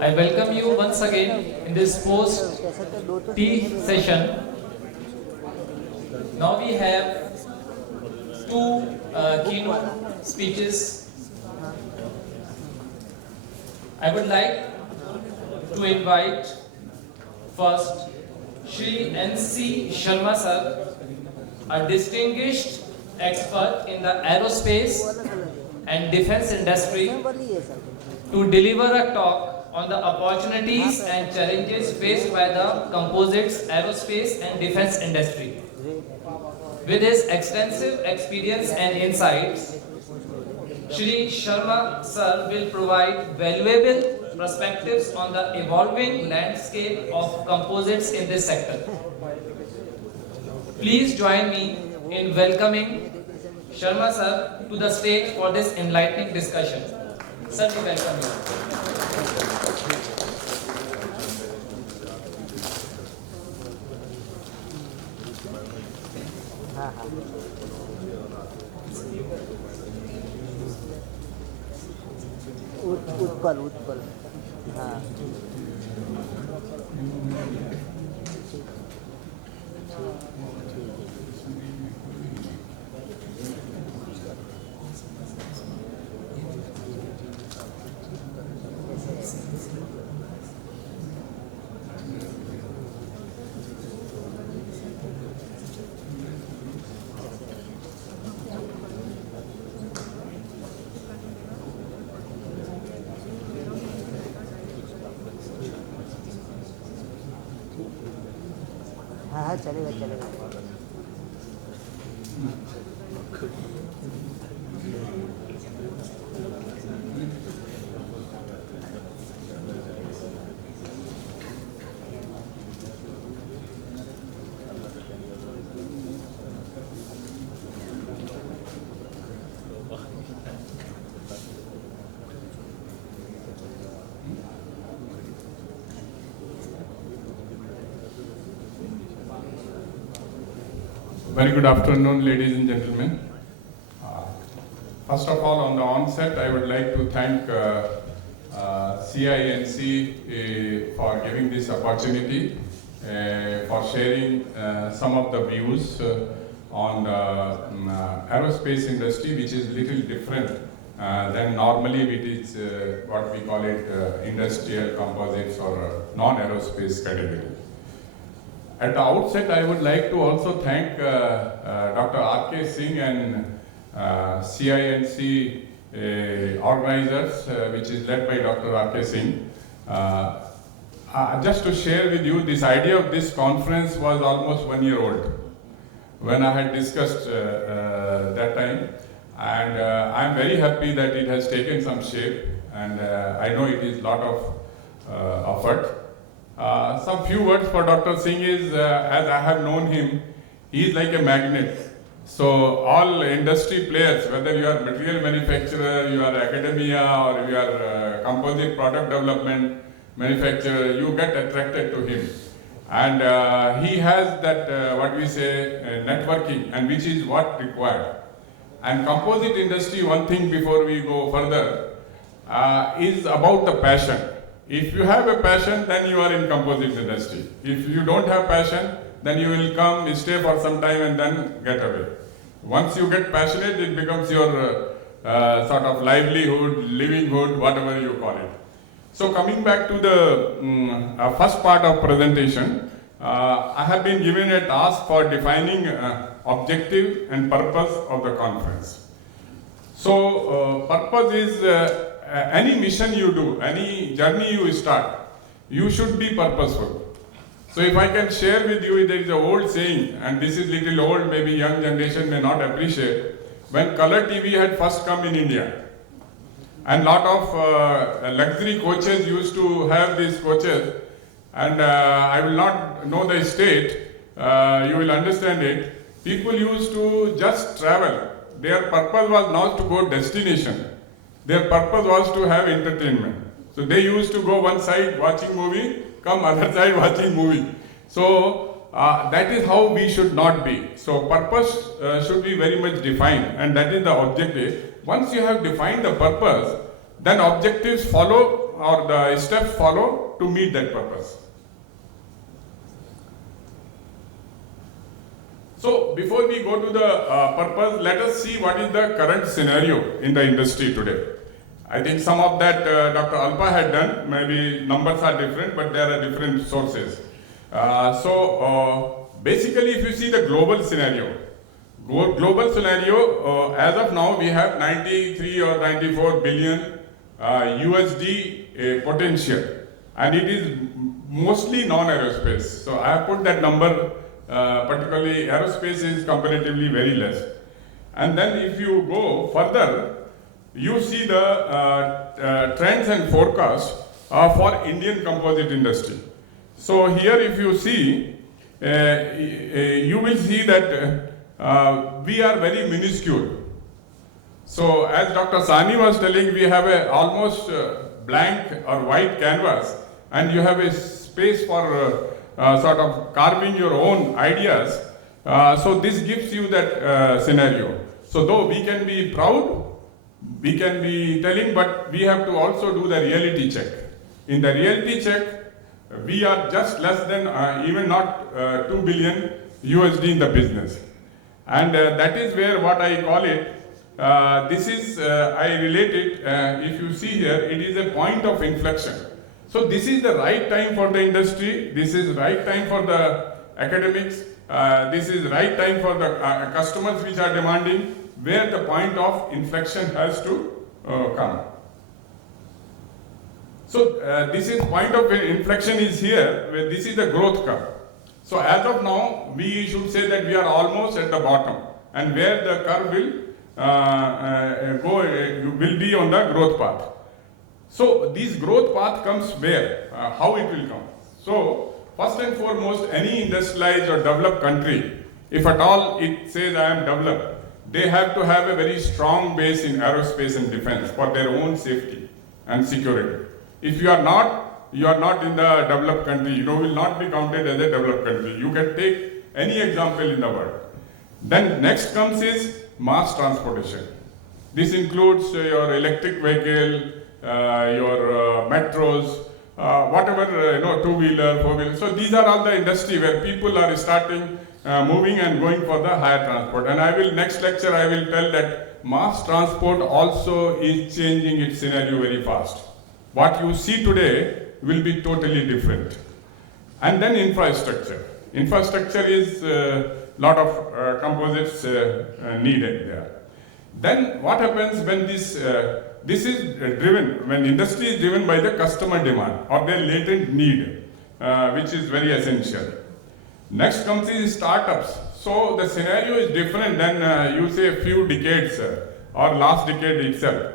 I welcome you once again in this post-tea session. Now we have two keynote speeches. I would like to invite first Shri N.C. Sharma sir, a distinguished expert in the aerospace and defense industry, to deliver a talk on the opportunities and challenges faced by the composites, aerospace and defense industry. With his extensive experience and insights, Shri Sharma sir will provide valuable perspectives on the evolving landscape of composites in this sector. Please join me in welcoming Sharma sir to the stage for this enlightening discussion. Sir, we welcome you. Utpal हाँ हाँ चलेगा चलेगा Very good afternoon, ladies and gentlemen. First of all, on the onset, I would like to thank CINC for giving this opportunity, for sharing some of the views on the aerospace industry, which is little different than normally it is what we call it industrial composites or non-aerospace category. At the outset, I would like to also thank Dr. R.K. Singh and CINC organizers, which is led by Dr. R.K. Singh. Just to share with you, this idea of this conference was almost 1 year old when I had discussed that time. And I'm very happy that it has taken some shape, and I know it is a lot of effort. Some few words for Dr. Singh is, as I have known him, he is like a magnet. So all industry players, whether you are material manufacturer, you are academia, or you are composite product development manufacturer, you get attracted to him. And he has that, what we say, networking, and which is what required. And composite industry, one thing before we go further, is about the passion. If you have a passion, then you are in composite industry. If you don't have passion, then you will come, stay for some time and then get away. Once you get passionate, it becomes your sort of livelihood, livelihood, whatever you call it. So coming back to the first part of presentation, I have been given a task for defining objective and purpose of the conference. So purpose is any mission you do, any journey you start, you should be purposeful. So if I can share with you, there is an old saying, and this is little old, maybe young generation may not appreciate. When color TV had first come in India, and lot of luxury coaches used to have these coaches, and I will not know the state, you will understand it. People used to just travel. Their purpose was not to go destination. Their purpose was to have entertainment. So they used to go one side watching movie, come other side watching movie. So that is how we should not be. So purpose should be very much defined, and that is the objective. Once you have defined the purpose, then objectives follow or the steps followed to meet that purpose. So before we go to the purpose, let us see what is the current scenario in the industry today. I think some of that Dr. Alpa had done, maybe numbers are different, but there are different sources. Basically, if you see the global scenario, as of now, we have 93 or 94 billion USD potential, and it is mostly non-aerospace. So I have put that number, particularly aerospace is comparatively very less. And then if you go further, you see the trends and forecasts for Indian composite industry. So here if you see, you will see that we are very minuscule. So as Dr. Sani was telling, we have a almost blank or white canvas, and you have a space for sort of carving your own ideas. So this gives you that scenario. So though we can be proud, we can be telling, but we have to also do the reality check. In the reality check, we are just less than even not 2 billion USD in the business. And that is where what I call it, this is, I relate it, if you see here, it is a point of inflection. So this is the right time for the industry, this is right time for the academics, this is right time for the customers which are demanding, where the point of inflection has to come. So this is point of inflection is here, where this is the growth curve. So as of now, we should say that we are almost at the bottom, and where the curve will be on the growth path. So this growth path comes where? How it will come? So first and foremost, any industrialized or developed country, if at all it says I am developed, they have to have a very strong base in aerospace and defense for their own safety and security. If you are not in the developed country, you will not be counted as a developed country. You can take any example in the world. Then next comes is mass transportation. This includes your electric vehicle, your metros, whatever, two-wheeler, four-wheeler. So these are all the industry where people are starting moving and going for the higher transport. And next lecture I will tell that mass transport also is changing its scenario very fast. What you see today will be totally different. And then infrastructure. Infrastructure is a lot of composites needed there. Then what happens when this is driven, when industry is driven by the customer demand or their latent need, which is very essential. Next comes is startups. So the scenario is different than you say a few decades or last decade itself.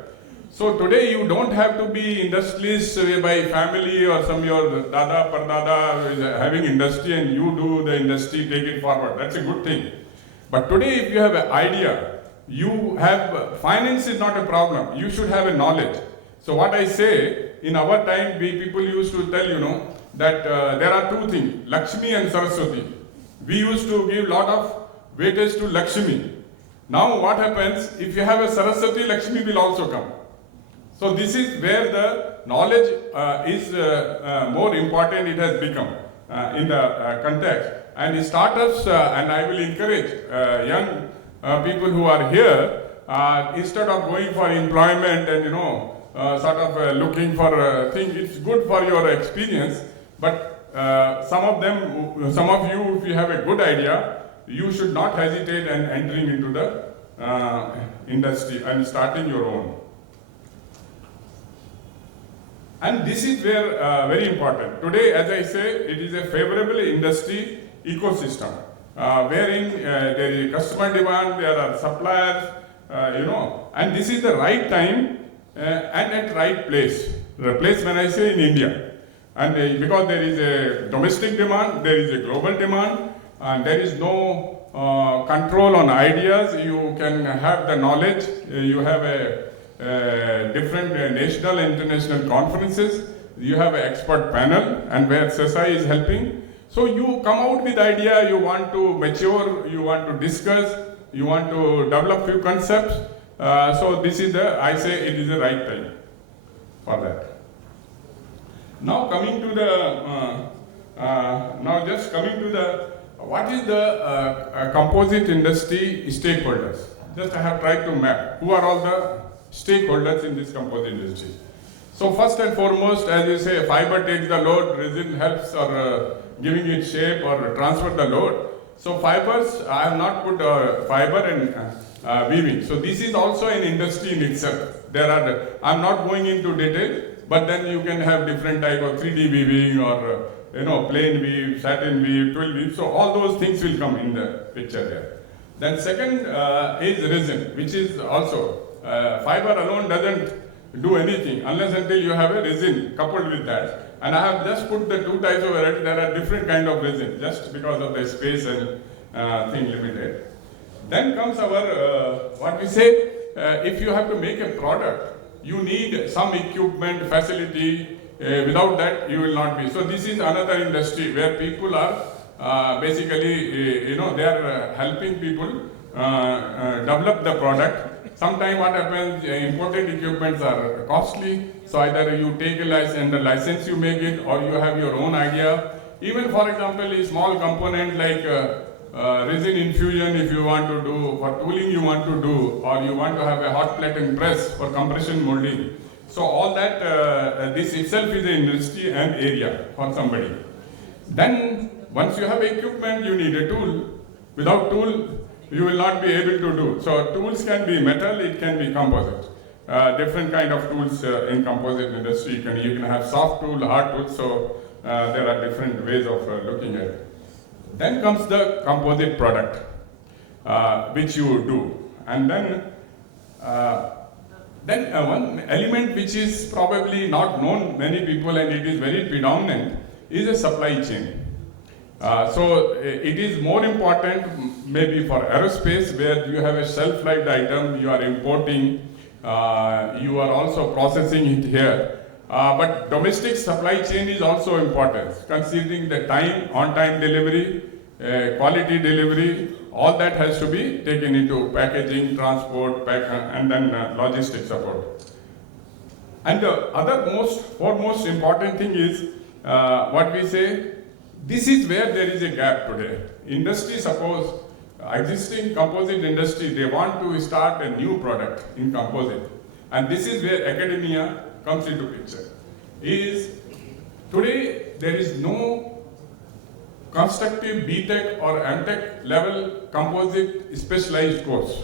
So today you don't have to be industrialist by family or some your dada, pardada is having industry and you do the industry, take it forward. That's a good thing. But today if you have an idea, you have, finance is not a problem. You should have a knowledge. So what I say, in our time, people used to tell, that there are two things, Lakshmi and Saraswati. We used to give lot of weightage to Lakshmi. Now what happens, if you have a Saraswati, Lakshmi will also come. So this is where the knowledge is more important, it has become in the context. And startups, and I will encourage young people who are here, instead of going for employment and sort of looking for things, it's good for your experience, but some of you, if you have a good idea, you should not hesitate and entering into the industry and starting your own. And this is where very important. Today, as I say, it is a favorable industry ecosystem, wherein there is customer demand, there are suppliers, and this is the right time and at right place. The place when I say in India. And because there is a domestic demand, there is a global demand, and there is no control on ideas. You can have the knowledge, you have a different national and international conferences, you have an expert panel, and where CECA is helping. So you come out with idea, you want to mature, you want to discuss, you want to develop few concepts. So this is I say it is the right time for that. Now coming to the, what is the composite industry stakeholders? Just I have tried to map who are all the stakeholders in this composite industry. So first and foremost, as you say, fiber takes the load, resin helps or giving it shape or transfer the load. So fibers, I have not put fiber and weaving. So this is also an industry in itself. I'm not going into detail, but then you can have different type of 3D weaving or plain weave, satin weave, twill weave. So all those things will come in the picture here. Then second is resin, which is also fiber alone doesn't do anything unless until you have a resin coupled with that. And I have just put the two types of variety. There are different kind of resin just because of the space and thing limited. Then comes our what we say. If you have to make a product, you need some equipment, facility. Without that, you will not be. So this is another industry where people are basically, they are helping people develop the product. Sometimes what happens, imported equipments are costly. So either you take a license and the license you make it, or you have your own idea. Even for example, a small component like resin infusion, if you want to do, for tooling you want to do, or you want to have a hot plating press for compression molding. So all that, this itself is an industry and area for somebody. Then once you have equipment, you need a tool. Without tool, you will not be able to do. So tools can be metal, it can be composite. Different kind of tools in composite industry. You can have soft tool, hard tool. So there are different ways of looking at it. Then comes the composite product, which you do. And then one element which is probably not known many people and it is very predominant is a supply chain. So it is more important maybe for aerospace where you have a shelf-life item, you are importing, you are also processing it here. But domestic supply chain is also important, considering the time, on-time delivery, quality delivery, all that has to be taken into packaging, transport, and then logistic support. And the other foremost important thing is what we say, this is where there is a gap today. Industry, suppose existing composite industry, they want to start a new product in composite. And this is where academia comes into picture. Today there is no constructive BTech or MTech level composite specialized course.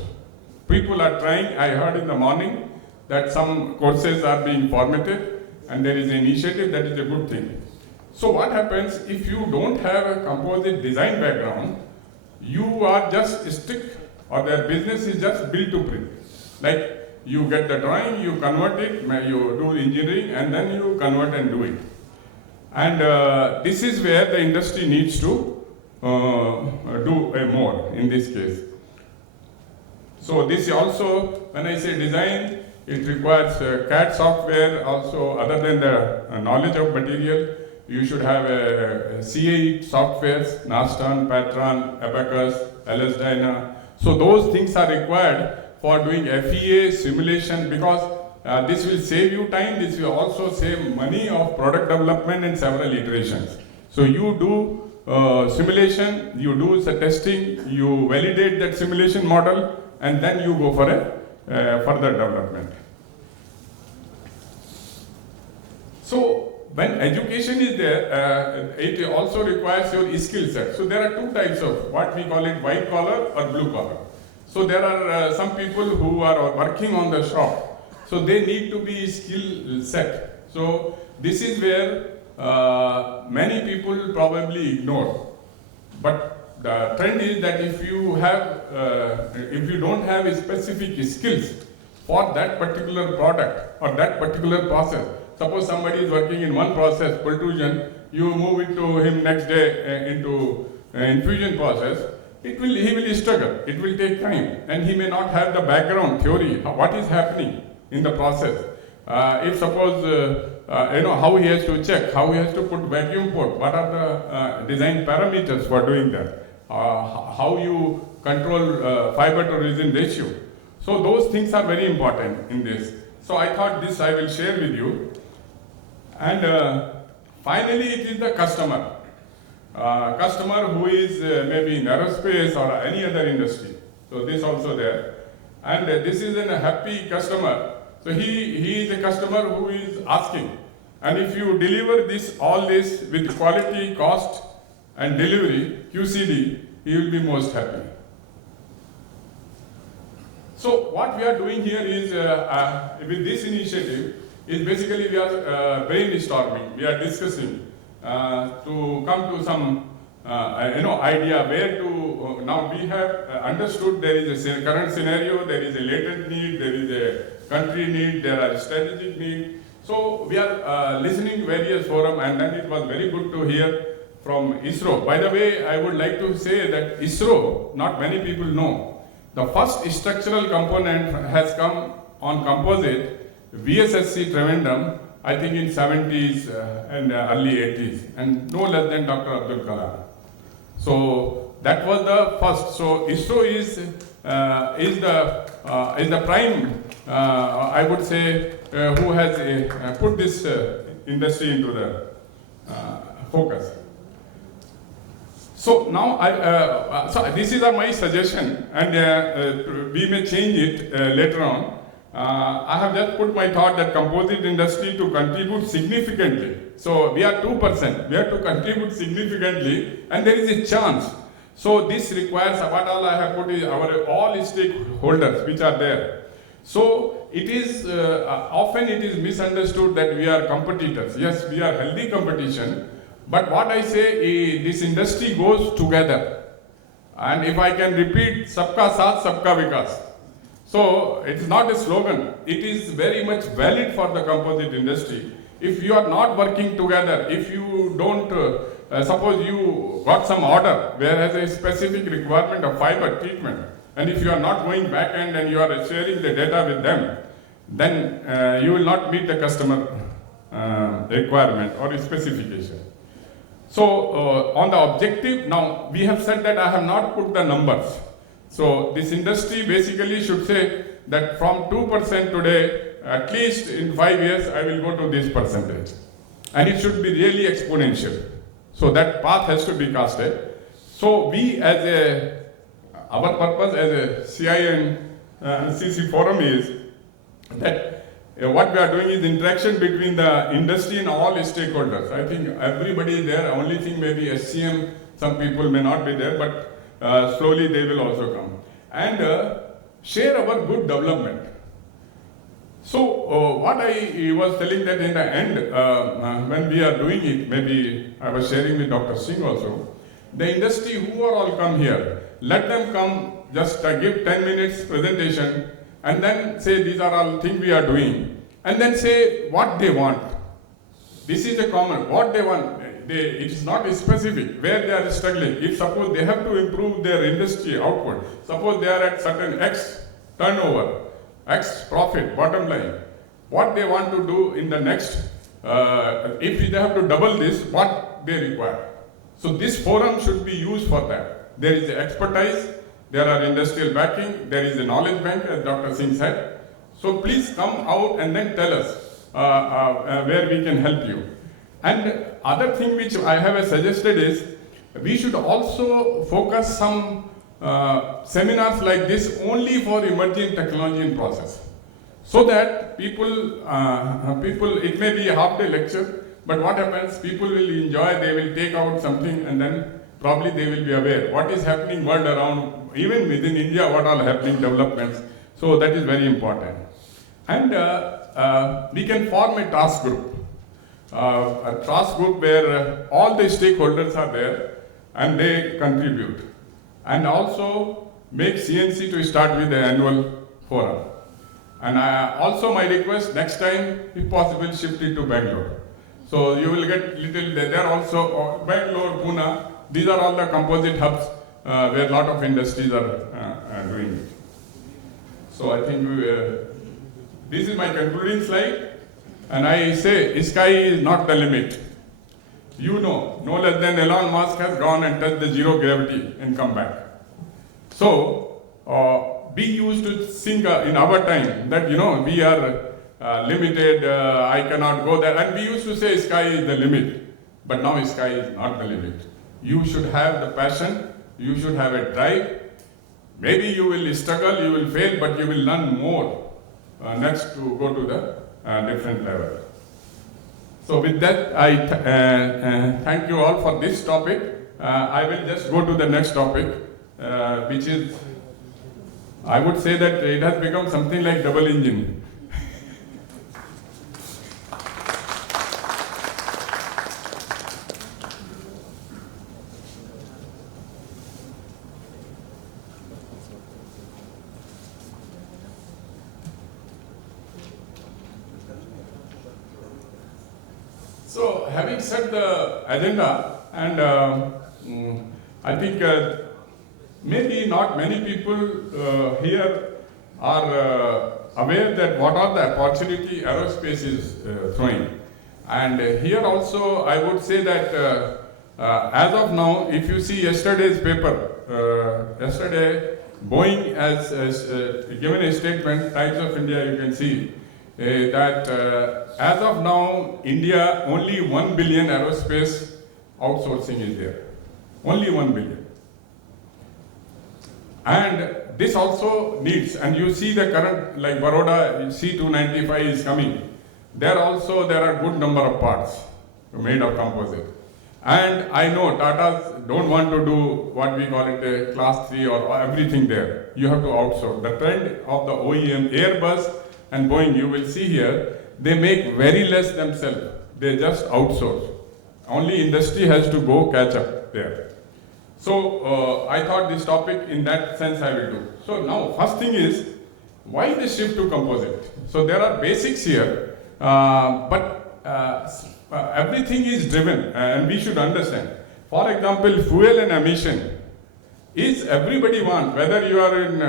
People are trying, I heard in the morning that some courses are being formatted and there is an initiative, that is a good thing. So what happens if you don't have a composite design background, you are just stick or their business is just built to print. Like you get the drawing, you convert it, you do engineering and then you convert and do it. And this is where the industry needs to do more in this case. So this also, when I say design, it requires CAD software also. Other than the knowledge of material, you should have a CAD softwares, Nastan, Patron, Abacus, LS-Dyna. So those things are required for doing FEA simulation because this will save you time, this will also save money of product development and several iterations. So you do simulation, you do the testing, you validate that simulation model and then you go for a further development. So when education is there, it also requires your skill set. So there are two types of what we call it white collar or blue collar. So there are some people who are working on the shop. So they need to be skill set. So this is where many people probably ignore. But the trend is that if you don't have specific skills for that particular product or that particular process, suppose somebody is working in one process, pultrusion, you move it to him next day into infusion process, he will struggle, it will take time, and he may not have the background theory, what is happening in the process. If suppose, how he has to check, how he has to put vacuum port, what are the design parameters for doing that, how you control fiber to resin ratio. So those things are very important in this. So I thought this I will share with you. And Finally, it is the customer. Customer who is maybe in aerospace or any other industry. So this also there. And this is a happy customer. So he is a customer who is asking. And if you deliver all this with quality, cost and delivery, QCD, he will be most happy. So what we are doing here is, with this initiative, is basically we are brainstorming, we are discussing to come to some idea where to, now we have understood there is a current scenario, there is a latent need, there is a country need, there are strategic need. So we are listening various forum, and then it was very good to hear from ISRO. By the way, I would like to say that ISRO, not many people know, the first structural component has come on composite, VSSC Trivandrum, I think in 70s and early 80s, and no less than Dr. Abdul Kalam. So that was the first. So ISRO is the prime, I would say, who has put this industry into the focus. So now, so this is my suggestion, and we may change it later on. I have just put my thought that composite industry to contribute significantly. So we are 2%. We have to contribute significantly, and there is a chance. So this requires what all I have put is our all stakeholders which are there. So it is often it is misunderstood that we are competitors. Yes, we are healthy competition. But what I say is this industry goes together. And if I can repeat, Sabka Saath, Sabka Vikas. So it is not a slogan. It is very much valid for the composite industry. If you are not working together, if you don't, suppose you got some order where has a specific requirement of fiber treatment, and if you are not going back end and you are sharing the data with them, then you will not meet the customer requirement or specification. So on the objective, now we have said that I have not put the numbers. So this industry basically should say that from 2% today, at least in 5 years, I will go to this percentage. And it should be really exponential. So that path has to be casted. So we our purpose as a CINC forum is that what we are doing is interaction between the industry and all stakeholders. I think everybody is there. Only thing maybe SCM, some people may not be there, but slowly they will also come. And share our good development. So what I was telling that in the end, when we are doing it, maybe I was sharing with Dr. Singh also, the industry who are all come here, let them come, just give 10 minutes presentation, and then say these are all things we are doing, and then say what they want. This is a common, what they want. It is not specific where they are struggling. If suppose they have to improve their industry output, suppose they are at certain X turnover, X profit, bottom line, what they want to do in the next, if they have to double this, what they require. So this forum should be used for that. There is the expertise, there are industrial backing, there is a knowledge bank, as Dr. Singh said. So please come out and then tell us where we can help you. And other thing which I have suggested is, we should also focus some seminars like this only for emerging technology and process. So that people, it may be a half-day lecture, but what happens, people will enjoy, they will take out something, and then probably they will be aware what is happening world around, even within India, what are happening developments. So that is very important. And we can form a task group. A task group where all the stakeholders are there and they contribute. And also make CNC to start with the annual forum. And also my request, next time, if possible, shift it to Bangalore. So you will get little, there also, Bangalore, Pune, these are all the composite hubs where a lot of industries are doing it. So I think this is my concluding slide. And I say, sky is not the limit. You know, no less than Elon Musk has gone and touched the zero gravity and come back. So, we used to think in our time that, we are limited, I cannot go there. And we used to say sky is the limit. but now sky is not the limit. You should have the passion, you should have a drive. Maybe you will struggle, you will fail, but you will learn more next to go to the different level. So with that, I thank you all for this topic. I will just go to the next topic, which is, I would say that it has become something like double engine. So, having set the agenda, and I think maybe not many people here are aware that what are the opportunity aerospace is throwing. And here also I would say that as of now, if you see yesterday's paper, yesterday Boeing has given a statement, Times of India, you can see, that as of now, India, only 1 billion aerospace outsourcing is there. Only 1 billion. And this also needs, and you see the current, like Vadodara CINC2023 is coming. There also, there are good number of parts made of composite. And I know Tatas don't want to do what we call it a class 3 or everything there. You have to outsource. The trend of the OEM, Airbus and Boeing, you will see here, they make very less themselves. They just outsource. Only industry has to go catch up there. So I thought this topic in that sense I will do. So now first thing is, why the shift to composite? So there are basics here, but everything is driven and we should understand. For example, fuel and emission is everybody want, whether you are in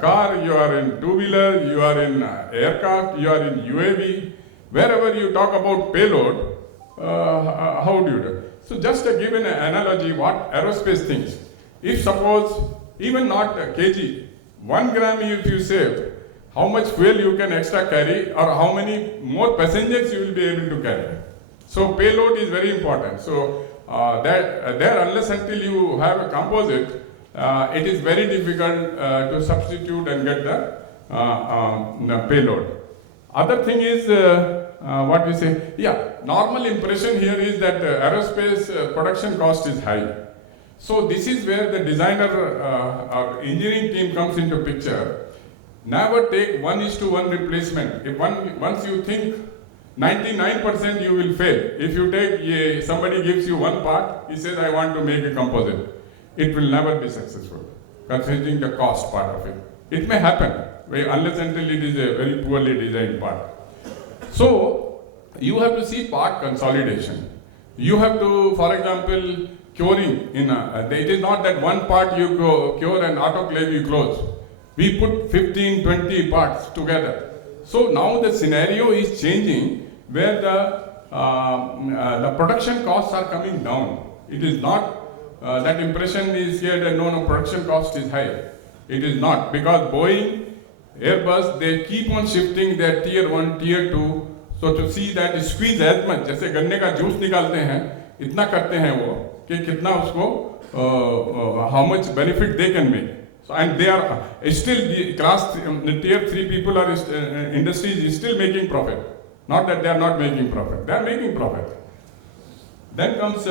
car, you are in two-wheeler, you are in aircraft, you are in UAV, wherever you talk about payload, how do you do? So just to give an analogy what aerospace thinks. If suppose, even not a kg, 1 gram if you save, how much fuel you can extra carry or how many more passengers you will be able to carry. So payload is very important. So there unless until you have a composite, it is very difficult to substitute and get the payload. Other thing is what we say, normal impression here is that aerospace production cost is high. So this is where the designer or engineering team comes into picture. Never take 1:1 replacement. If once you think 99% you will fail. If you take, somebody gives you one part, he says I want to make a composite. It will never be successful, considering the cost part of it. It may happen, unless until it is a very poorly designed part. So, you have to see part consolidation. You have to, for example, curing. It is not that one part you cure and autoclave you close. We put 15, 20 parts together. So now the scenario is changing where the production costs are coming down. It is not that impression is here that no, production cost is high. It is not, because Boeing, Airbus, they keep on shifting their tier 1, tier 2. So to see that squeeze as much, जैसे गन्ने का juice निकालते हैं, इतना करते हैं वो कि कितना उसको how much benefit they can make. So, and they are still the class tier 3 people are industries is still making profit. Not that they are not making profit. They are making profit. Then comes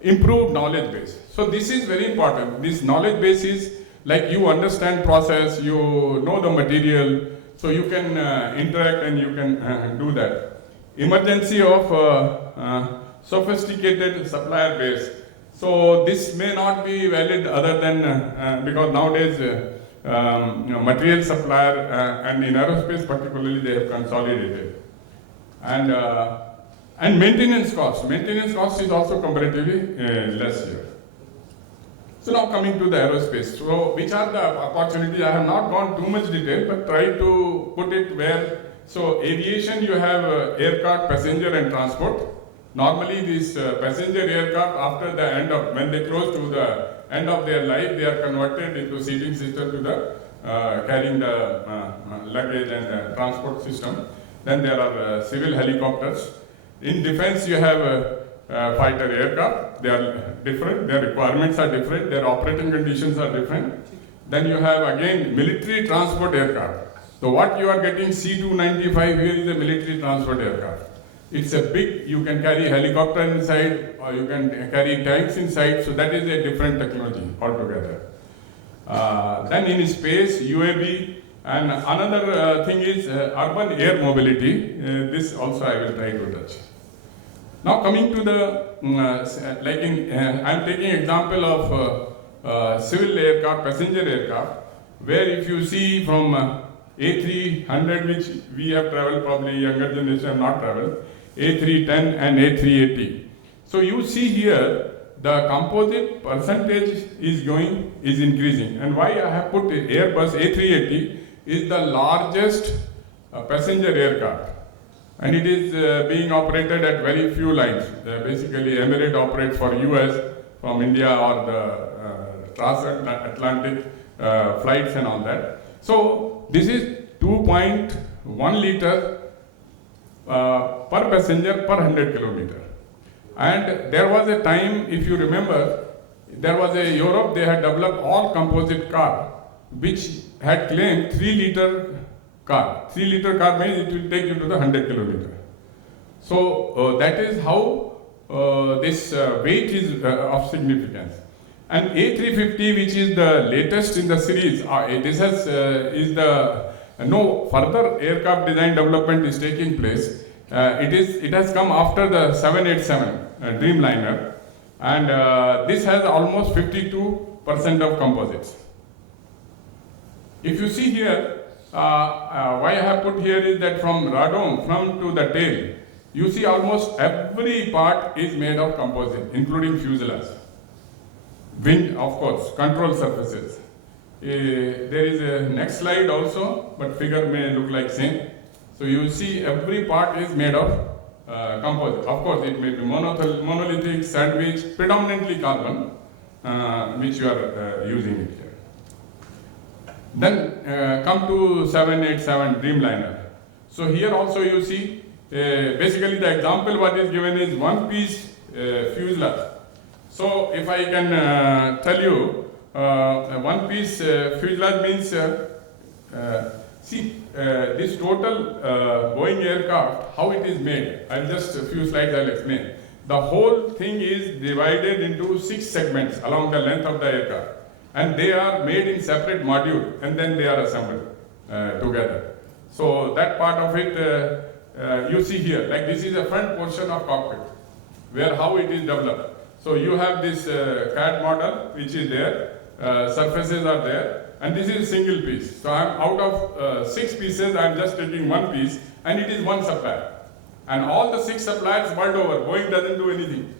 improved knowledge base. So this is very important. This knowledge base is like you understand process, you know the material, so you can interact and you can do that. Emergency of sophisticated supplier base. So this may not be valid other than because nowadays material supplier and in aerospace particularly they have consolidated. And maintenance cost. Maintenance cost is also comparatively less here. So now coming to the aerospace. So which are the opportunities? I have not gone too much detail, but try to put it where. So aviation, you have aircraft, passenger and transport. Normally these passenger aircraft after the end of, when they close to the end of their life, they are converted into seating system to the carrying the luggage and transport system. Then there are civil helicopters. In defense you have fighter aircraft. They are different, their requirements are different, their operating conditions are different. Then you have again military transport aircraft. So what you are getting C295 here is a military transport aircraft. It's a big, you can carry helicopter inside or you can carry tanks inside, so that is a different technology altogether. Then in space, UAV, and another thing is urban air mobility. This also I will try to touch. Now coming to the, I am taking example of civil aircraft, passenger aircraft, where if you see from A300, which we have traveled, probably younger generation have not traveled, A310 and A380. So you see here, the composite percentage is increasing. And why I have put Airbus A380 is the largest passenger aircraft. And it is being operated at very few lines. Basically, Emirates operates for US, from India, or the transatlantic flights and all that. So this is 2.1 liter per passenger per 100 kilometer. And there was a time, if you remember, there was a Europe, they had developed all composite car, which had claimed 3 liter car. 3 liter car means it will take you to the 100 kilometer. So that is how this weight is of significance. And A350, which is the latest in the series, this has is the no further aircraft design development is taking place. It has come after the 787 Dreamliner, and this has almost 52% of composites. If you see here, why I have put here is that from radome, from to the tail, you see almost every part is made of composite, including fuselage. Wing, of course, control surfaces. There is a next slide also, but figure may look like same. So you see every part is made of composite. Of course, it may be monolithic, sandwich, predominantly carbon, which you are using it here. Then come to 787 Dreamliner. So here also you see, basically the example what is given is one piece fuselage. So if I can tell you, one piece fuselage means, this total Boeing aircraft, how it is made, just a few slides I'll explain. The whole thing is divided into 6 segments along the length of the aircraft, and they are made in separate module, and then they are assembled together. So that part of it you see here, like this is the front portion of cockpit, where how it is developed. So you have this CAD model which is there, surfaces are there, and this is a single piece. So I'm out of 6 pieces, I'm just taking one piece, and it is one supplier. And all the 6 suppliers world over, Boeing doesn't do anything.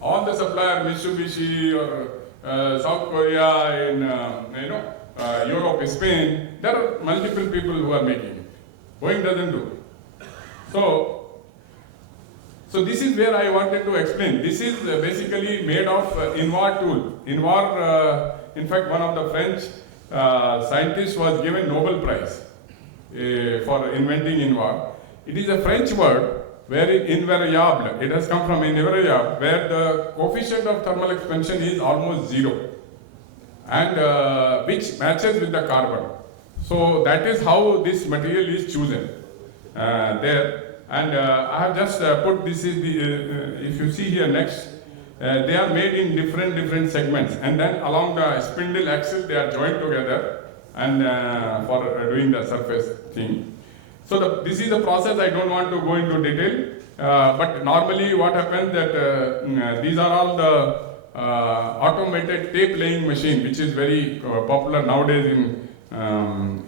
All the suppliers, Mitsubishi or South Korea, in Europe, Spain, there are multiple people who are making it. Boeing doesn't do. So this is where I wanted to explain. This is basically made of Invar tool. Invar, in fact, one of the French scientists was given Nobel Prize for inventing Invar. It is a French word where invariable, it has come from invariable, where the coefficient of thermal expansion is almost 0, and which matches with the carbon. So that is how this material is chosen there. And I have just put this is the, if you see here next, they are made in different segments, and then along the spindle axle they are joined together and for doing the surface thing. So this is the process, I don't want to go into detail, but normally what happens that these are all the automated tape laying machine, which is very popular nowadays in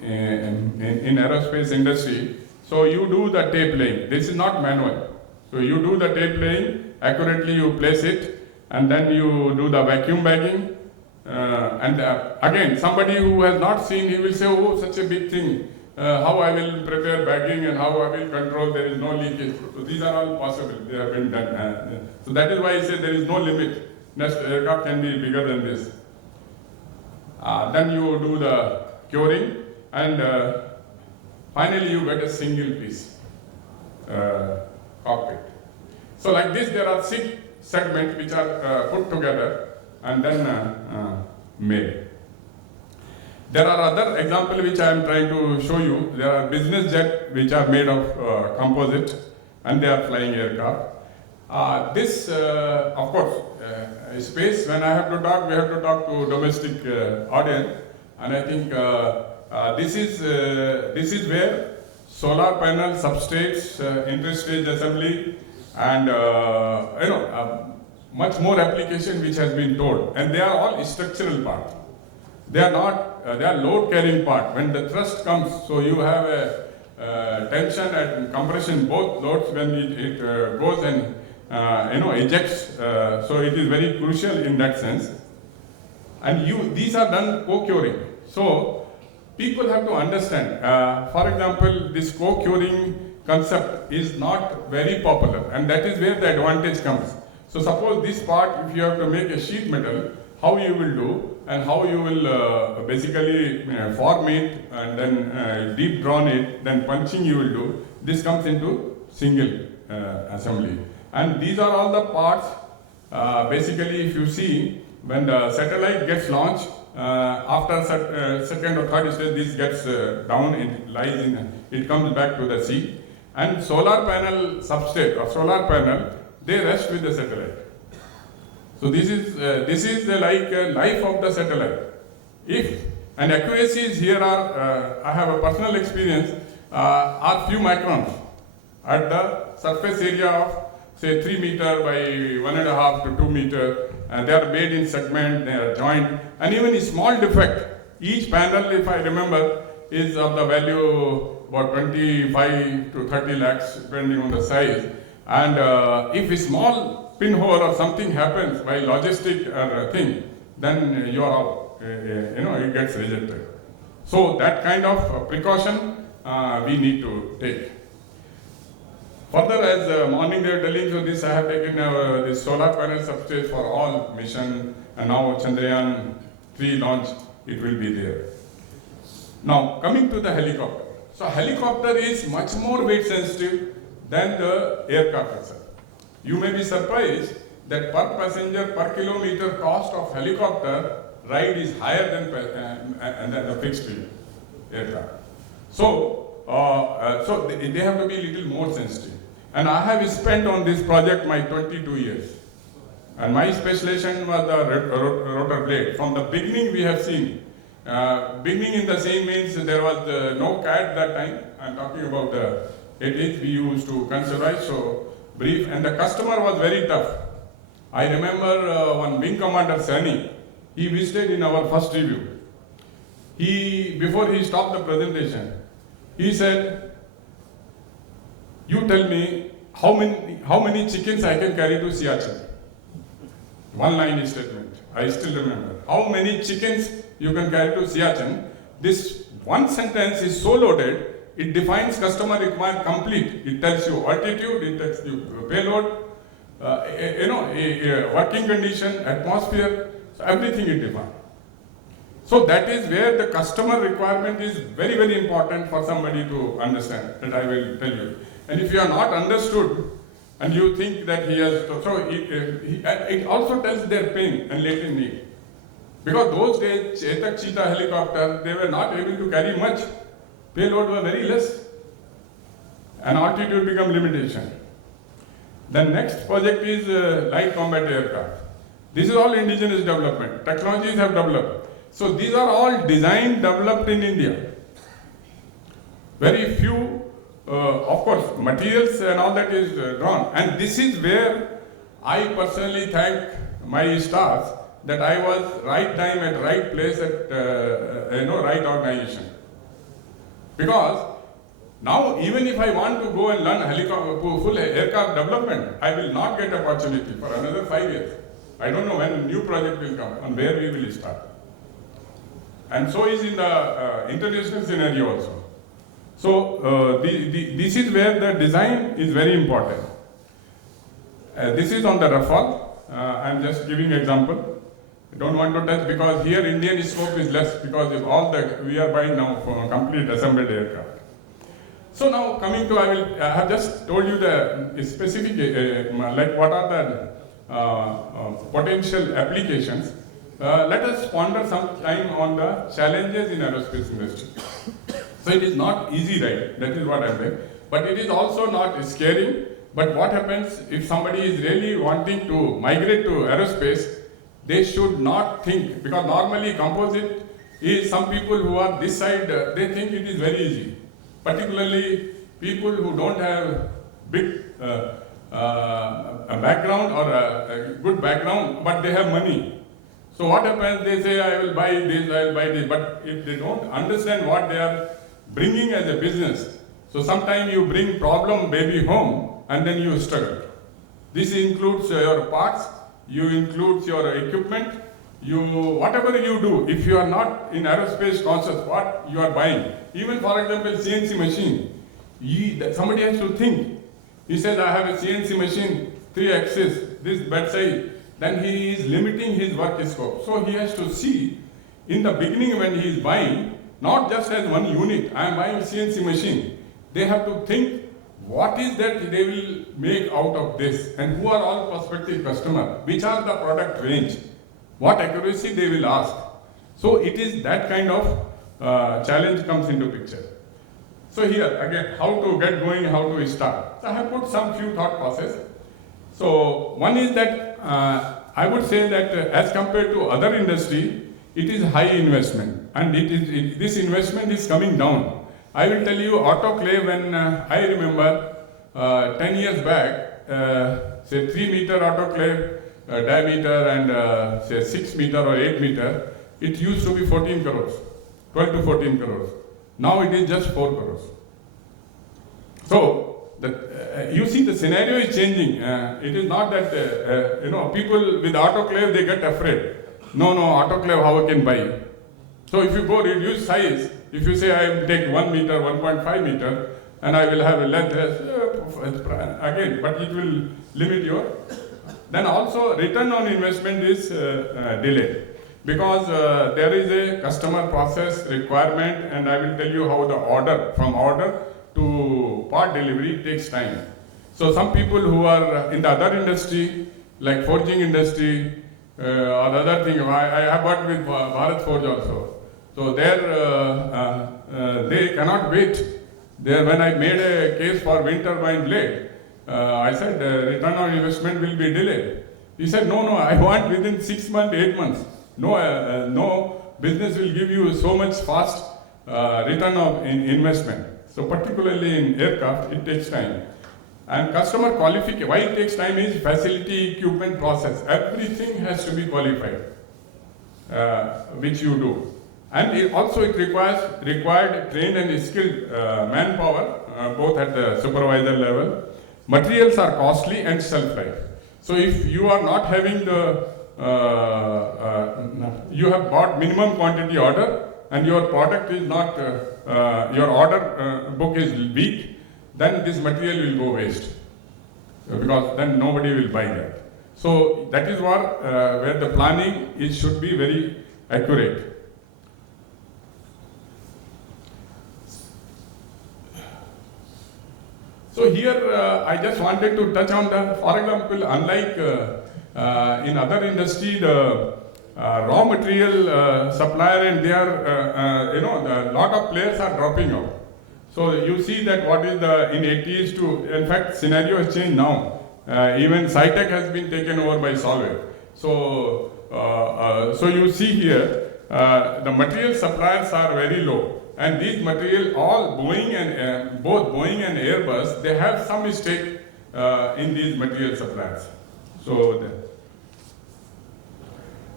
aerospace industry. So you do the tape laying. This is not manual. So you do the tape laying, accurately you place it, and then you do the vacuum bagging. And again, somebody who has not seen, he will say, oh, such a big thing. How I will prepare bagging and how I will control, there is no leakage. So these are all possible, they have been done. So that is why I say there is no limit. Next aircraft can be bigger than this. Then you do the curing, and finally you get a single piece cockpit. So like this, there are 6 segments which are put together and then made. There are other examples which I am trying to show you. There are business jets which are made of composite and they are flying aircraft. Of course, space, when I have to talk, we have to talk to domestic audience. And I think this is where solar panel, substrates, interstage assembly, and much more application which has been told. And they are all structural part. They are not, they are load carrying part. When the thrust comes, so you have a tension and compression, both loads when it goes and ejects. So it is very crucial in that sense. And these are done co-curing. So people have to understand. For example, this co-curing concept is not very popular, and that is where the advantage comes. So suppose this part, if you have to make a sheet metal, how you will do and how you will basically form it and then deep drawn it, then punching you will do. This comes into single assembly. And these are all the parts. Basically, if you see, when the satellite gets launched, after second or third stage, this gets down, it comes back to the sea. And solar panel substrate or solar panel, they rest with the satellite. So this is the life of the satellite. And accuracies here are, I have a personal experience, are few microns at the surface area of say 3 meter by 1.5 to 2 meter. They are made in segment, they are joined, and even a small defect. Each panel, if I remember, is of the value about 25 to 30 lakhs, depending on the size. And if a small pinhole or something happens by logistic thing, then you are out. It gets rejected. So that kind of precaution we need to take. Further, as morning they were telling, so this I have taken this solar panel substrate for all mission, and now Chandrayaan 3 launch, it will be there. Now coming to the helicopter. So helicopter is much more weight sensitive than the aircraft itself. You may be surprised that per passenger per kilometer cost of helicopter ride is higher than the fixed wing aircraft. So they have to be a little more sensitive. And I have spent on this project my 22 years. And my specialization was the rotor blade. From the beginning we have seen, beginning in the same means there was no CAD that time. I'm talking about the 80s, we used to conceptualize, so brief, and the customer was very tough. I remember one Wing Commander Sani, he visited in our first review. Before he stopped the presentation, he said, "You tell me how many chickens I can carry to Siachen." One line statement, I still remember. How many chickens you can carry to Siachen? This one sentence is so loaded, it defines customer requirement complete. It tells you altitude, it tells you payload, working condition, atmosphere, so everything it defines. So that is where the customer requirement is very, very important for somebody to understand, that I will tell you. And if you are not understood, and you think that he has, it also tells their pain and latent need. Because those days, Cheetah helicopter, they were not able to carry much. Payload was very less. And altitude become limitation. The next project is light combat aircraft. This is all indigenous development. Technologies have developed. So these are all designed, developed in India. Very few, of course, materials and all that is drawn. And this is where I personally thank my stars that I was right time at right place at right organization. Because now even if I want to go and learn full aircraft development, I will not get opportunity for another 5 years. I don't know when a new project will come and where we will start. And so is in the international scenario also. So this is where the design is very important. This is on the Rafale. I'm just giving example. I don't want to touch because here Indian scope is less because if we are buying now for complete assembled aircraft. So now coming to, I have just told you the specific, like what are the potential applications. Let us ponder some time on the challenges in aerospace industry. So it is not easy, right? That is what I'm saying. But it is also not scary. But what happens if somebody is really wanting to migrate to aerospace, they should not think, because normally composite is some people who are this side, they think it is very easy. Particularly people who don't have big a background or a good background, but they have money. So what happens, they say, I will buy this, I will buy this, but if they don't understand what they are bringing as a business, so sometimes you bring problem baby home and then you struggle. This includes your parts, you includes your equipment, whatever you do, if you are not in aerospace conscious, what you are buying. Even for example, CNC machine, somebody has to think. He says, I have a CNC machine, 3 axis, this bed size, then he is limiting his work scope. So he has to see, in the beginning when he is buying, not just as one unit, I am buying CNC machine. They have to think, what is that they will make out of this, and who are all prospective customers, which are the product range, what accuracy they will ask. So it is that kind of challenge comes into picture. So here again, how to get going, how to start. So I have put some few thought process. So one is that I would say that as compared to other industry, it is high investment, and this investment is coming down. I will tell you, autoclave, when I remember 10 years back, say 3 meter autoclave diameter and say 6 meter or 8 meter, it used to be 14 crores, 12 to 14 crores. Now it is just 4 crores. So you see the scenario is changing. It is not that people with autoclave, they get afraid. No, autoclave, how I can buy? So if you go reduce size, if you say I will take 1 meter, 1.5 meter, and I will have a length, again, but it will limit your. Then also return on investment is delayed, because there is a customer process requirement, and I will tell you how from order to part delivery takes time. So some people who are in the other industry, like forging industry or other thing, I have worked with Bharat Forge also. So there, they cannot wait. There, when I made a case for wind turbine blade, I said return on investment will be delayed. He said, no, I want within 6 months, 8 months. No business will give you so much fast return of investment. So particularly in aircraft, it takes time. And customer qualification, why it takes time is facility, equipment, process. Everything has to be qualified, which you do. And it required trained and skilled manpower, both at the supervisor level. Materials are costly and shelf-life. So if you are not having you have bought minimum quantity order, and your product is not, your order book is weak, then this material will go waste, because then nobody will buy that. So that is where the planning should be very accurate. So here I just wanted to touch on for example, unlike in other industry, the raw material supplier, and they are, a lot of players are dropping out. So you see that what is in 80s to, in fact, scenario has changed now. Even CITEC has been taken over by Solvay. So, so you see here, the material suppliers are very low. And these material, all Boeing and both Boeing and Airbus, they have some stake in these material suppliers. So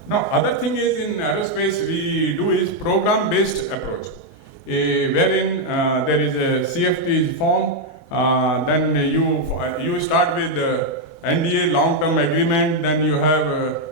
now, other thing is in aerospace we do is program-based approach, wherein there is a CFT form. Then you start with NDA, long-term agreement. Then you have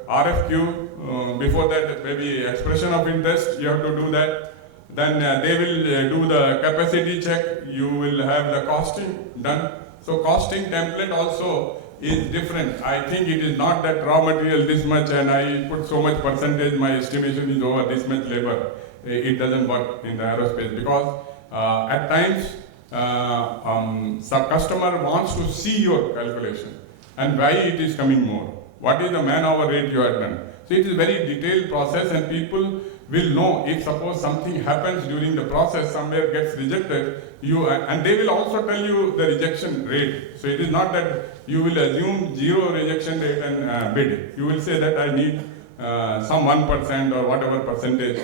RFQ. Before that, maybe expression of interest. You have to do that. Then they will do the capacity check. You will have the costing done. So costing template also is different. I think it is not that raw material this much and I put so much percentage, my estimation is over this much labor. It doesn't work in the aerospace, because at times some customer wants to see your calculation and why it is coming more. What is the man-hour rate you have done? So it is a very detailed process, and people will know if suppose something happens during the process, somewhere gets rejected, and they will also tell you the rejection rate. So it is not that you will assume zero rejection rate and bid. You will say that I need some 1% or whatever percentage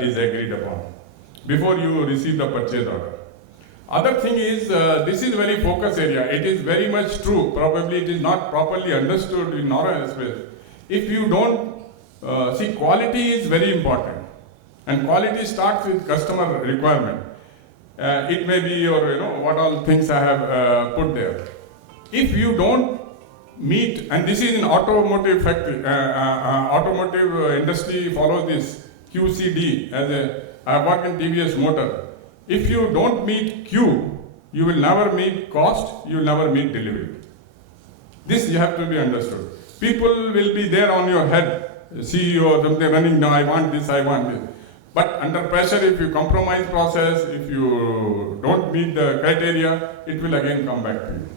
is agreed upon before you receive the purchase order. Other thing is, this is very focus area. It is very much true. Probably it is not properly understood in our aerospace. If you don't see, quality is very important, and quality starts with customer requirement. It may be your, what all things I have put there. If you don't meet, and this is in automotive factory, automotive industry follows this QCD. I work in TVS Motor. If you don't meet Q, you will never meet cost, you will never meet delivery. This you have to be understood. People will be there on your head, CEO or something running, no, I want this, I want this. But under pressure, if you compromise process, if you don't meet the criteria, it will again come back to you.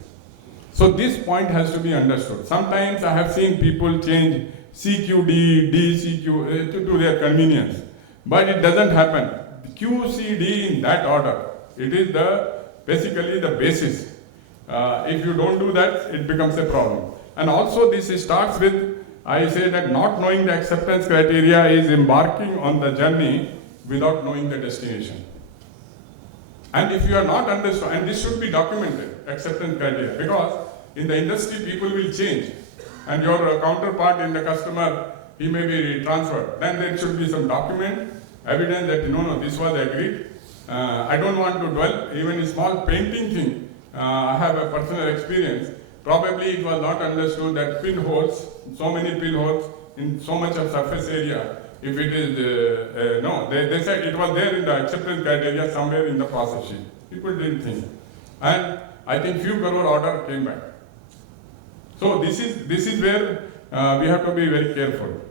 So this point has to be understood. Sometimes I have seen people change CQD, DCQ to their convenience, but it doesn't happen. QCD in that order, it is basically the basis. If you don't do that, it becomes a problem. And also this starts with, I say that not knowing the acceptance criteria is embarking on the journey without knowing the destination. And if you are not understood, and this should be documented, acceptance criteria, because in the industry people will change, and your counterpart in the customer, he may be transferred. Then there should be some document, evidence that no, this was agreed. I don't want to dwell, even a small painting thing. I have a personal experience. Probably it was not understood that pin holes, so many pin holes in so much of surface area, if it is, no, they said it was there in the acceptance criteria somewhere in the process sheet. People didn't think. And I think few crore order came back. So this is where we have to be very careful.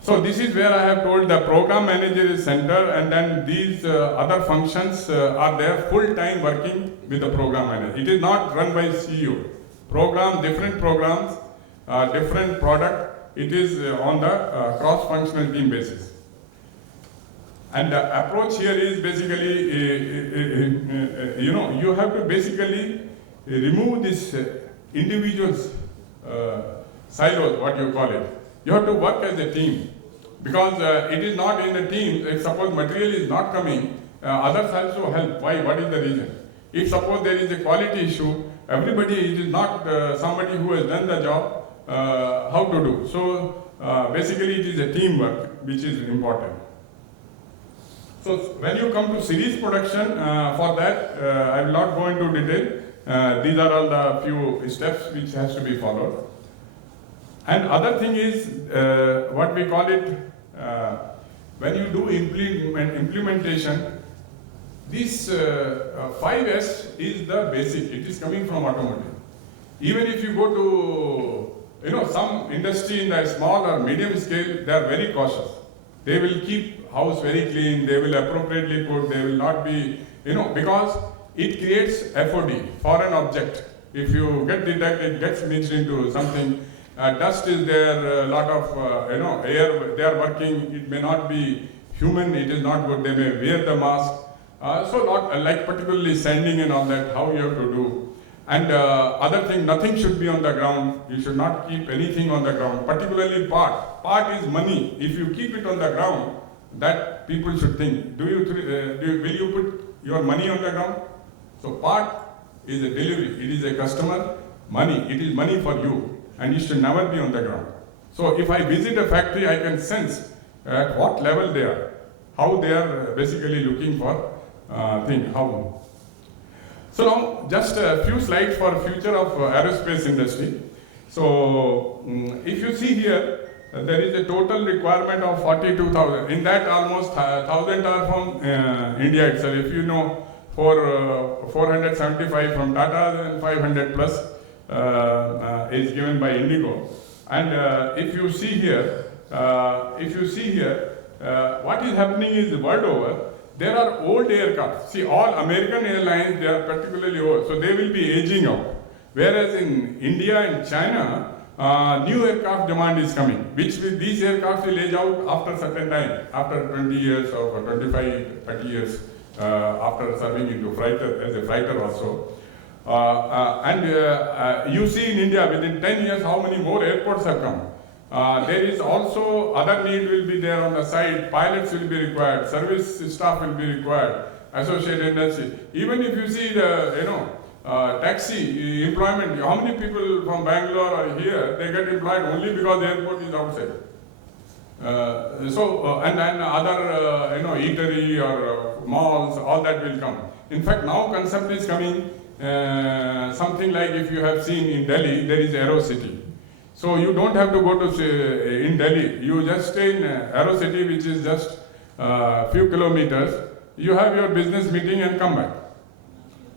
So this is where I have told the program manager is center, and then these other functions are there full-time working with the program manager. It is not run by CEO. Different programs, different product, it is on the cross-functional team basis. And the approach here is basically, you have to basically remove this individual's silos, what you call it. You have to work as a team, because it is not in the team. If suppose material is not coming, others also help. Why? What is the reason? If suppose there is a quality issue, everybody, it is not somebody who has done the job, how to do. So basically it is a teamwork which is important. So when you come to series production, for that I will not go into detail. These are all the few steps which has to be followed. And other thing is, what we call it, when you do implementation, this 5S is the basic. It is coming from automotive. Even if you go to, some industry in the small or medium scale, they are very cautious. They will keep house very clean. They will appropriately put. They will not be, because it creates FOD, foreign object. If you get detected, it gets mixed into something. Dust is there, a lot of air, they are working, it may not be human, it is not good, they may wear the mask. So not like particularly sanding and all that, how you have to do. And other thing, nothing should be on the ground, you should not keep anything on the ground, particularly part. Part is money. If you keep it on the ground, that people should think, will you put your money on the ground? So part is a delivery, it is a customer, money, it is money for you. And it should never be on the ground. So if I visit a factory, I can sense at what level they are, how they are basically looking for things, how. So now, just a few slides for future of aerospace industry. So if you see here, there is a total requirement of 42,000. In that, almost 1,000 are from India itself. If you know, 475 from Tata and 500 plus. Is given by Indigo, and if you see here, what is happening is world over, there are old aircraft. See, all American airlines, they are particularly old, so they will be aging out. Whereas in India and China, new aircraft demand is coming, these aircraft will age out after a certain time, after 20 years or 25, 30 years, after serving into fighter, as a fighter also. You see in India, within 10 years, how many more airports have come. There is also other need will be there on the side. Pilots will be required, service staff will be required, associated industry. Even if you see the taxi employment, how many people from Bangalore are here? They get employed only because the airport is outside. And other eatery or malls, all that will come. In fact, now concept is coming. Something like if you have seen in Delhi, there is Aerocity. So you don't have to go to in Delhi. You just stay in Aerocity, which is just few kilometers. You have your business meeting and come back.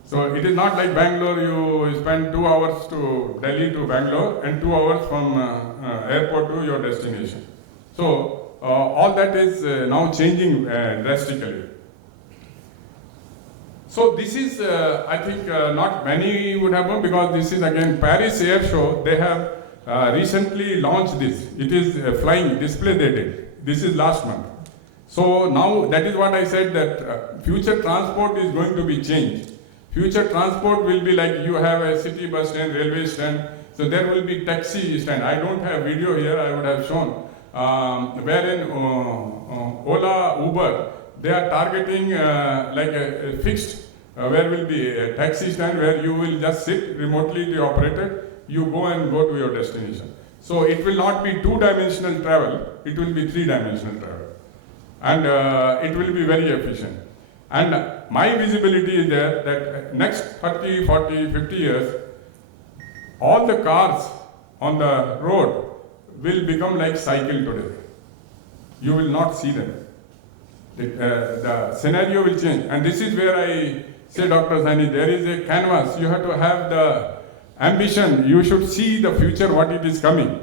So it is not like Bangalore. You spend 2 hours to Delhi to Bangalore and 2 hours from airport to your destination. So all that is now changing drastically. So this is, I think, not many would have known, because this is again Paris Air Show. They have recently launched this. It is a flying display they did. This is last month. So now that is what I said, that future transport is going to be changed. Future transport will be like you have a city bus stand, railway stand. So there will be taxi stand. I don't have video here, I would have shown. Wherein Ola, Uber, they are targeting like a fixed, where will be a taxi stand where you will just sit remotely operated, you go and go to your destination. So it will not be 2-dimensional travel, it will be 3-dimensional travel. And it will be very efficient. And my visibility is there that next 30, 40, 50 years, all the cars on the road will become like cycle today. You will not see them. The scenario will change. And this is where I say, Dr. Sani, there is a canvas. You have to have the ambition. You should see the future, what it is coming.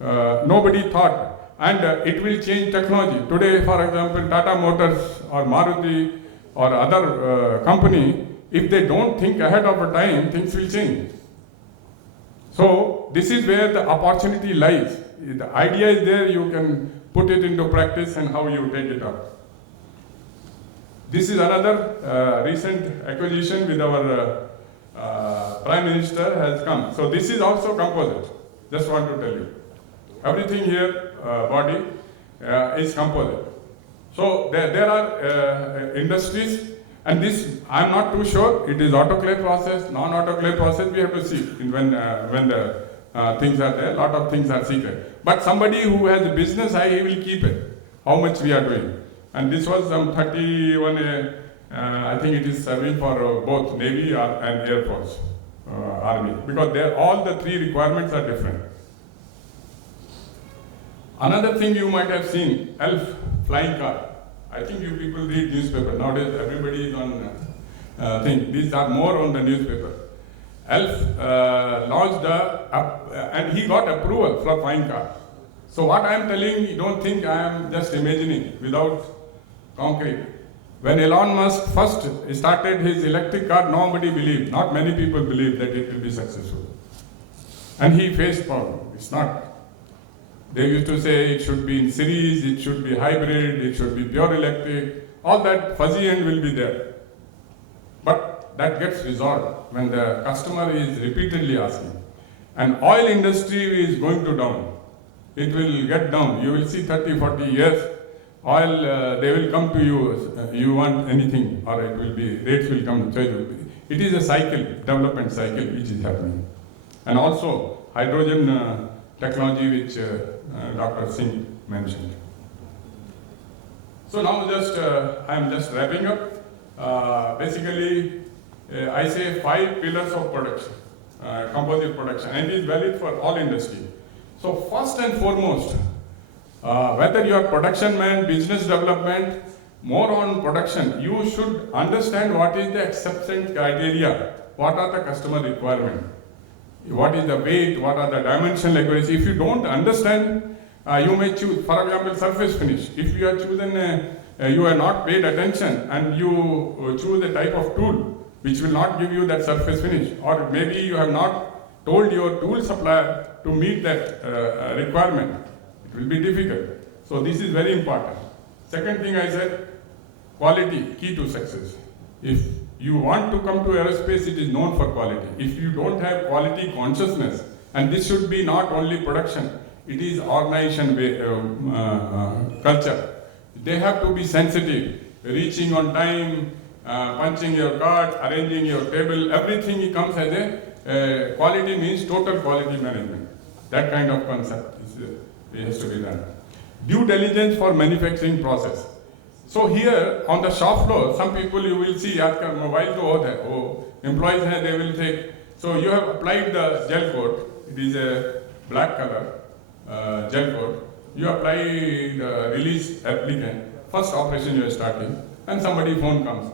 Nobody thought. And it will change technology. Today, for example, Tata Motors or Maruti or other company, if they don't think ahead of a time, things will change. So this is where the opportunity lies. The idea is there, you can put it into practice and how you take it up. This is another recent acquisition with our Prime Minister has come. So this is also composite. Just want to tell you. Everything here, body, is composite. So there are industries, and this I'm not too sure. It is autoclave process, non-autoclave process. We have to see when the things are there. A lot of things are secret. But somebody who has a business eye, he will keep it. How much we are doing. And this was some 31. I think it is serving for both Navy and Air Force, Army, because all the 3 requirements are different. Another thing you might have seen, ELF flying car. I think you people read newspaper. Nowadays everybody is on thing. These are more on the newspaper. ELF launched and he got approval for flying car. So what I am telling, you don't think I am just imagining without concrete. When Elon Musk first started his electric car, nobody believed, not many people believed that it will be successful. And he faced problem. It's not. They used to say it should be in series, it should be hybrid, it should be pure electric. All that fuzzy end will be there. But that gets resolved when the customer is repeatedly asking. And oil industry is going to down. It will get down. You will see 30, 40 years, oil, they will come to you, you want anything, or it will be, rates will come. So it is a cycle, development cycle, which is happening. And also, hydrogen technology, which Dr. CINC mentioned. So now I am just wrapping up. Basically, I say 5 pillars of production, composite production, and it is valid for all industry. So first and foremost, whether you are production man, business development, more on production, you should understand what is the acceptance criteria, what are the customer requirements, what is the weight, what are the dimensional accuracy. If you don't understand, you may choose, for example, surface finish. If you have chosen you are not paid attention and you choose a type of tool which will not give you that surface finish, or maybe you have not told your tool supplier to meet that requirement, it will be difficult. So this is very important. Second thing I said, quality, key to success. If you want to come to aerospace, it is known for quality. If you don't have quality consciousness, and this should be not only production, it is organization culture. They have to be sensitive, reaching on time, punching your card, arranging your table, everything comes as a quality means total quality management. That kind of concept has to be done. Due diligence for manufacturing process. So here on the shop floor, some people you will see, aajkal mobile to hota hai, oh, employees hai, they will take. So you have applied the gel coat. It is a black color gel coat. You apply the release applicant. First operation you are starting, and somebody phone comes,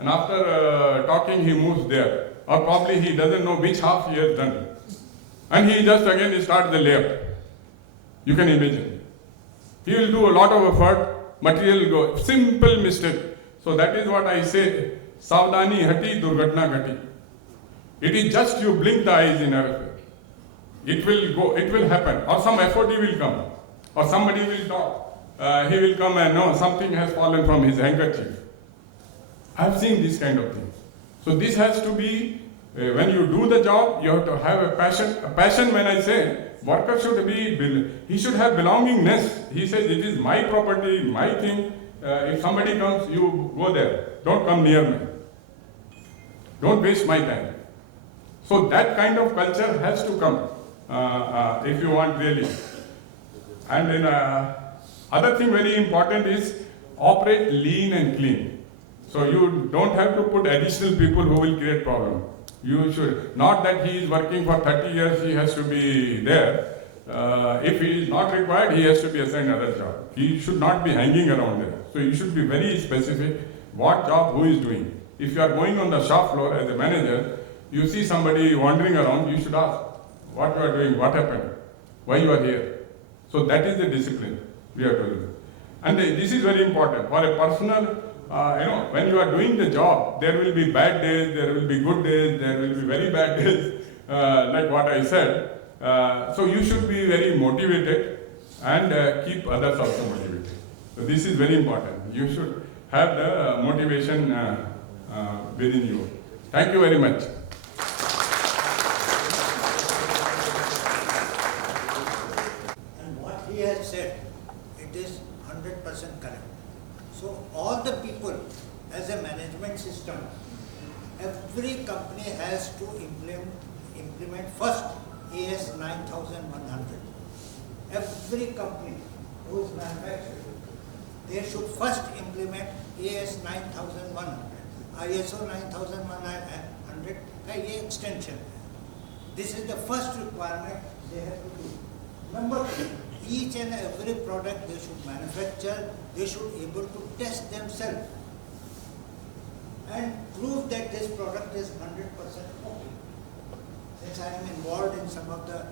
and after talking he moves there, or probably he doesn't know which half he has done, and he just again starts the layup. You can imagine. He will do a lot of effort. Material will go. Simple mistake. So that is what I say. Savdani hati, durghatna ghati. It is just you blink the eyes in a. It will go. It will happen. Or some FOD will come. Or somebody will talk. He will come and know something has fallen from his handkerchief. I have seen this kind of thing. So this has to be, when you do the job, you have to have a passion. A passion, when I say, worker should be, he should have belongingness. He says, it is my property, my thing. If somebody comes, you go there. Don't come near me. Don't waste my time. So that kind of culture has to come if you want really. And then other thing very important is operate lean and clean. So you don't have to put additional people who will create problem. You should, not that he is working for 30 years, he has to be there. If he is not required, he has to be assigned another job. He should not be hanging around there. So you should be very specific what job who is doing. If you are going on the shop floor as a manager, you see somebody wandering around, you should ask what you are doing, what happened, why you are here. So that is the discipline we have to do. And this is very important. For a personal, when you are doing the job, there will be bad days, there will be good days, there will be very bad days, like what I said. So you should be very motivated and keep others also motivated. So this is very important. You should have the motivation within you. Thank you very much. And what he has said, it is 100% correct. So all the people, as a management system, every company has to implement first AS 9100. Every company who is manufacturing, they should first implement AS 9100. ISO 9100 का ये extension. This is the first requirement they have to do. Number two, each and every product they should manufacture, they should be able to test themselves and prove that this product is 100% okay. Since I am involved in some of the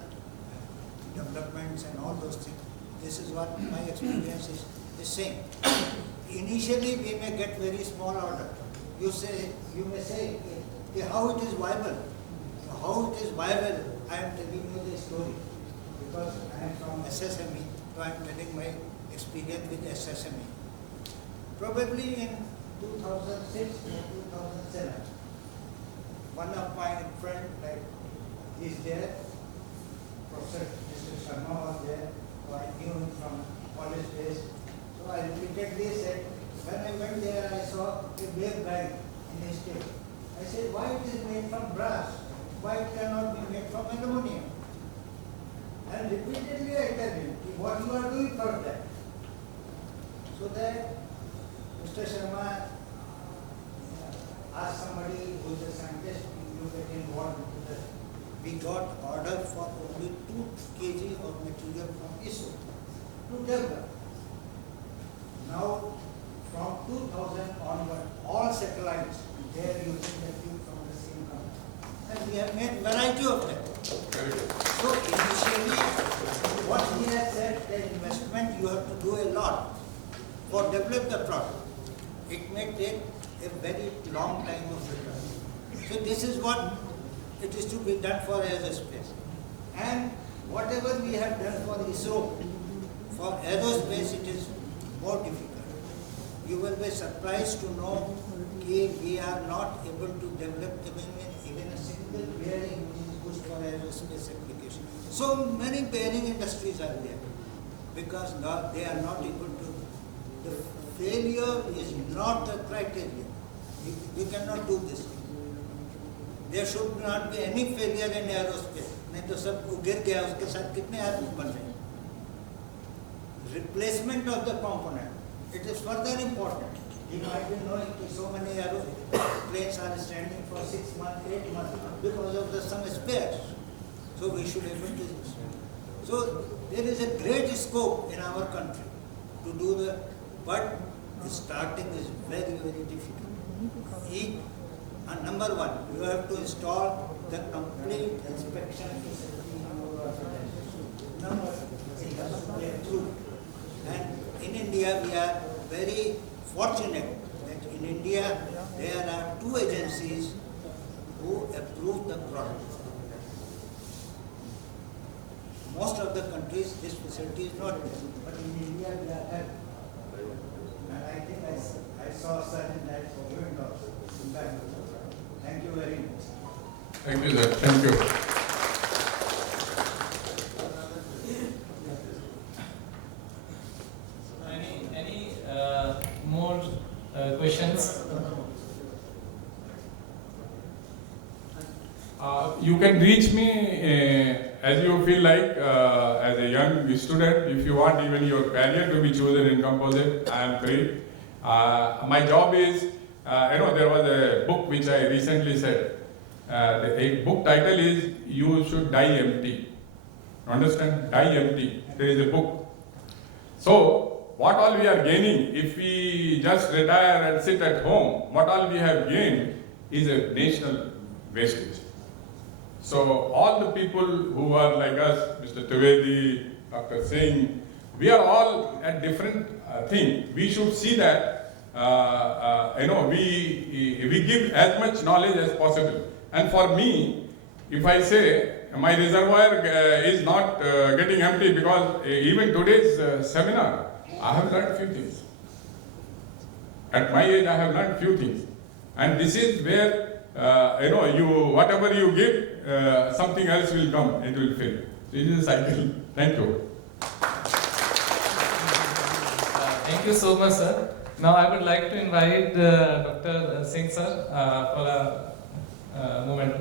developments and all those things, this is what my experience is saying. Initially, we may get very small order. You may say, how it is viable? How it is viable? I am telling you the story because I am from SSME, so I am telling my experience with SSME. Probably in 2006 or 2007, one of my friend, like, is there. Professor Mr. Sharma was there, so I knew him from college days. So I repeatedly said, when I went there, I saw a wave guide in his table. I said, why it is made from brass? Why it cannot be made from aluminum? And repeatedly I tell him, what you are doing for that? So that Mr. Sharma asked somebody who is a scientist to get involved into that. We got order for only 2 kg of material from ISO to develop. Now, from 2000 onward, all satellites, they are using the tube from the same company. And we have made variety of them. So initially, what he has said, the investment you have to do a lot. for develop the product, it may take a very long time of return. So this is what it is to be done for aerospace. And whatever we have done for ISRO, for aerospace it is more difficult. You will be surprised to know that we are not able to develop even a single bearing which is used for aerospace application. So many bearing industries are there because they are not able to. The failure is not the criteria. You cannot do this. There should not be any failure in aerospace. नहीं तो सब गिर गया उसके साथ कितने आदमी बन रहे हैं. Replacement of the component. It is further important. You might be knowing that so many planes are standing for 6 months, 8 months because of some spares. So we should able to. So there is a great scope in our country to do the, but starting is very, very difficult. Number one, you have to install the complete inspection facility. Number, it has to be approved. And in India, we are very fortunate that in India, there are 2 agencies who approve the product. Most of the countries, this facility is not there, but in India, we are having. And I think I saw certain that for windows. Thank you very much. Thank you, sir. Thank you. Any more questions? You can reach me as you feel like as a young student. If you want even your career to be chosen in composite, I am free. My job is, there was a book which I recently said. The book title is "You Should Die Empty." Understand? Die empty. There is a book. So what all we are gaining if we just retire and sit at home? What all we have gained is a national wastage. So all the people who are like us, Mr. Trivedi, Dr. Singh, we are all at different thing. We should see that we give as much knowledge as possible. And for me, if I say my reservoir is not getting empty because even today's seminar, I have learned few things. At my age, I have learned few things. And this is where, whatever you give, something else will come, it will fail. So it is a cycle. Thank you. Thank you so much, sir. Now I would like to invite Dr. Singh sir for a moment.